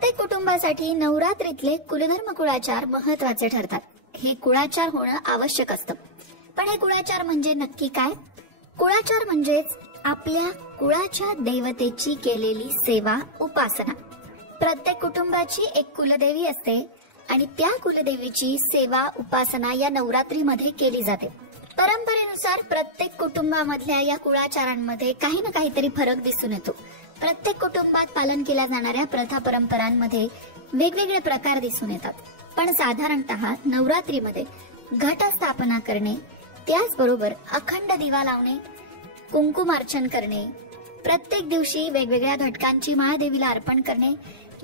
प्रत्येक कुटुंबासाठी नवरात्रीतले कुलधर्म कुळाचार महत्त्वाचे ठरतात। हे कुळाचार होणं आवश्यक असतं। पण हे कुळाचार म्हणजे नक्की काय? कुळाचार म्हणजेच आपल्या कुळाच्या देवतेची केलेली सेवा, उपासना। प्रत्येक कुटुंबाची एक कुलदेवी असते आणि त्या कुलदेवीची सेवा, उपासना या नवरात्रीमध्ये केली जाते। परंपरेनुसार प्रत्येक कुटुंबामधल्या या कुळाचारांमध्ये काही ना काहीतरी फरक दिसून येतो। प्रत्येक कुटुंबात पालन केल्या जाणाऱ्या प्रथा परंपरांमध्ये वेगवेगळे प्रकार दिसून येतात। पण साधारणतः नवरात्रीमध्ये घटस्थापना करणे, त्याचबरोबर अखंड दिवा लावणे, कुंकुमार्चन करणे, प्रत्येक दिवशी वेगवेगळ्या घटकांची माळ देवीला अर्पण करणे,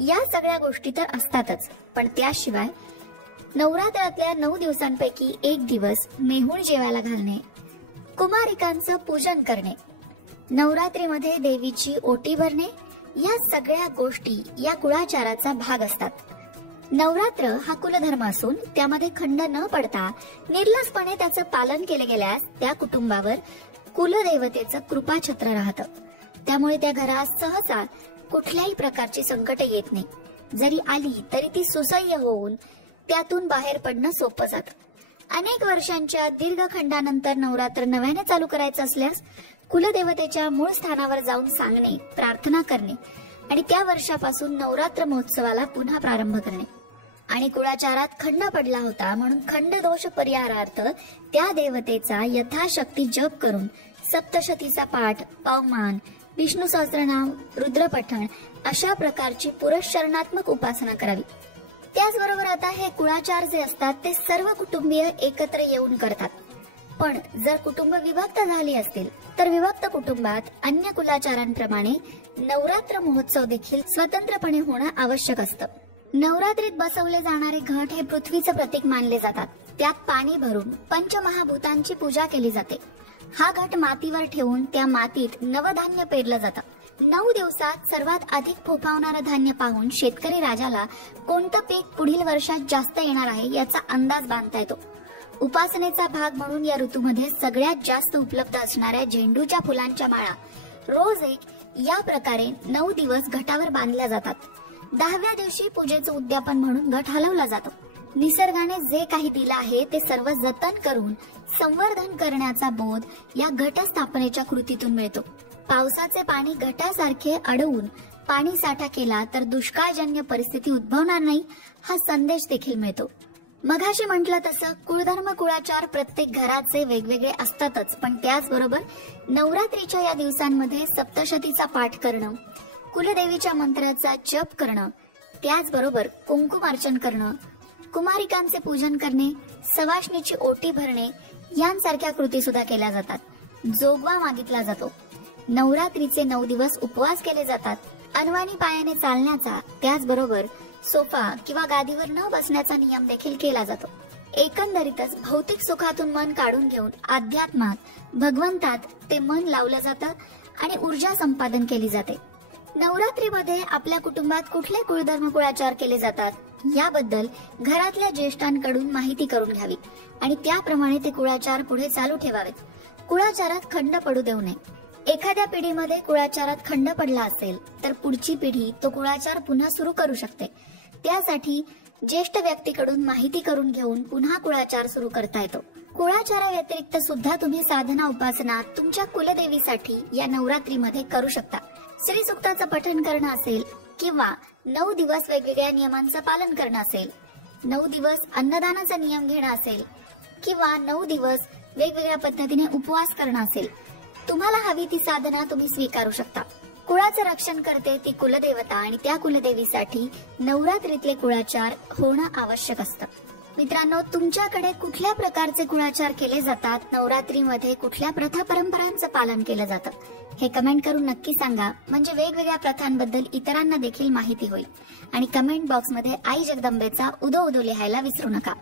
या सगळ्या गोष्टी तर असतातच। पण त्याशिवाय नवरात्रातल्या 9 दिवसांपैकी एक दिवस मेहुण जेवायला घालणे, कुमारिकांचं पूजन करणे, नवरात्रीमध्ये देवीची ओटी भरणे, या सगळ्या गोष्टी या कुळाचाराचा भाग असतात। नवरात्र हा कुलधर्म असून त्यामध्ये खंड न पडता निर्लसपणे त्याचं पालन केले गेल्यास त्या कुटुंबावर कुलदेवतेचं कृपाछत्र राहतं। त्यामुळे त्या घरात सहसा कुठल्याही प्रकारची संकट येत नाही। जरी आली तरी ती सुसह्य होऊन त्यातून बाहेर पडणं सोपं जातं। अनेक वर्षांच्या दीर्घ खंडानंतर नवरात्र नव्याने चालू करायचं असल्यास कुलदेवतेच्या मूळ स्थानावर जाऊन सांगणे, प्रार्थना करणे आणि त्या वर्षापासून नवरात्र महोत्सवाला पुन्हा प्रारंभ करणे। आणि कुळाचारात खंड पडला होता म्हणून खंड दोष परिहारार्थ त्या देवतेचा यथाशक्ती जप करून सप्तशतीचा पाठ, पावमान, विष्णू सहस्त्रनाम, रुद्रपठण अशा प्रकारची पुरस्चरणात्मक उपासना करावी। त्याचबरोबर आता हे कुळाचार जे असतात ते सर्व कुटुंबीय एकत्र येऊन करतात। पण जर कुटुंब विभक्त झाली असतील तर विभक्त कुटुंबात अन्य कुलाचारांप्रमाणे नवरात्र महोत्सव देखील स्वतंत्रपणे होणं आवश्यक असतं। नवरात्रीत बसवले जाणारे घट हे पृथ्वीचं प्रतीक मानले जातात। त्यात पाणी भरून पंचमहाभूतांची पूजा केली जाते। हा घट मातीवर ठेवून त्या मातीत नवधान्य पेरलं जातं। 9 दिवसात सर्वात अधिक फोफावणारं धान्य पाहून शेतकरी राजाला कोणतं पीक पुढील वर्षात जास्त येणार आहे याचा अंदाज बांधता येतो। उपासनेचा भाग म्हणून या ऋतूमध्ये सगळ्यात जास्त उपलब्ध असणाऱ्या झेंडूच्या फुलांच्या माळा रोज एक या प्रकारे 9 दिवस घटावर बांधल्या जातात। 10व्या दिवशी पूजेचं उद्यापन म्हणून घट हलवला जातो। निसर्गाने जे काही दिलं आहे ते सर्व जतन करून संवर्धन करण्याचा बोध या घटस्थापनेच्या कृतीतून मिळतो। पावसाचे पाणी घटासारखे अडवून पाणी साठा केला तर दुष्काळजन्य परिस्थिती उद्भवणार नाही, हा संदेश देखील मिळतो। मघाशी म्हटलं तसं कुळधर्म कुळाचार प्रत्येक घराचे वेगवेगळे असतातच, पण त्याचबरोबर नवरात्रीच्या या दिवसांमध्ये सप्तशतीचा पाठ करणं, कुलदेवीच्या मंत्राचा जप करणं, त्याचबरोबर कुंकुमार्चन करणं, कुमारिकांचे पूजन करणे, सवाष्णीची ओटी भरणे यांसारख्या कृती सुद्धा केल्या जातात। जोगवा मागितला जातो। नवरात्रीचे 9 दिवस उपवास केले जातात। अनवाणी पायाने चालण्याचा, त्याचबरोबर सोफा किंवा गादीवर न बसण्याचा नियम देखील केला जातो। एकंदरीतच भौतिक सुखातून मन काढून घेऊन अध्यात्मात, भगवंतात ते मन लावलं जातं आणि ऊर्जा संपादन केली जाते। नवरात्रीमध्ये आपल्या कुटुंबात कुठले कुळधर्म कुळाचार केले जातात याबद्दल घरातल्या ज्येष्ठांकडून माहिती करून घ्यावी आणि त्याप्रमाणे ते कुळाचार पुढे चालू ठेवावेत। कुळाचारात खंड पडू देऊ नये। एखाद्या पिढीमध्ये कुळाचारात खंड पडला असेल तर पुढची पिढी तो कुळाचार पुन्हा सुरू करू शकते। त्यासाठी ज्येष्ठ व्यक्तीकडून माहिती करून घेऊन पुन्हा कुळाचार सुरू करता येतो। कुळाचारा व्यतिरिक्त सुद्धा तुम्ही साधना, उपासना तुमच्या कुलदेवीसाठी या नवरात्रीमध्ये करू शकता। श्री सुक्ताचं पठण करणं असेल किंवा 9 दिवस वेगवेगळ्या नियमांचं पालन करणं असेल, 9 दिवस अन्नदानाचा नियम घेणं असेल किंवा 9 दिवस वेगवेगळ्या पद्धतीने उपवास करणं असेल, तुम्हाला हवी ती साधना तुम्ही स्वीकारू शकता। कुळाचं रक्षण करते ती कुलदेवता आणि त्या कुलदेवीसाठी नवरात्रीतले कुळाचार होणं आवश्यक असतं। मित्रांनो, तुमच्याकडे कुठल्या प्रकारचे कुळाचार केले जातात, नवरात्रीमध्ये कुठल्या प्रथा परंपरांचं पालन केलं जातं हे कमेंट करून नक्की सांगा, म्हणजे वेगवेगळ्या प्रथांबद्दल इतरांना देखील माहिती होईल। आणि कमेंट बॉक्समध्ये आई जगदंबेचा उदो उदो लिहायला विसरू नका।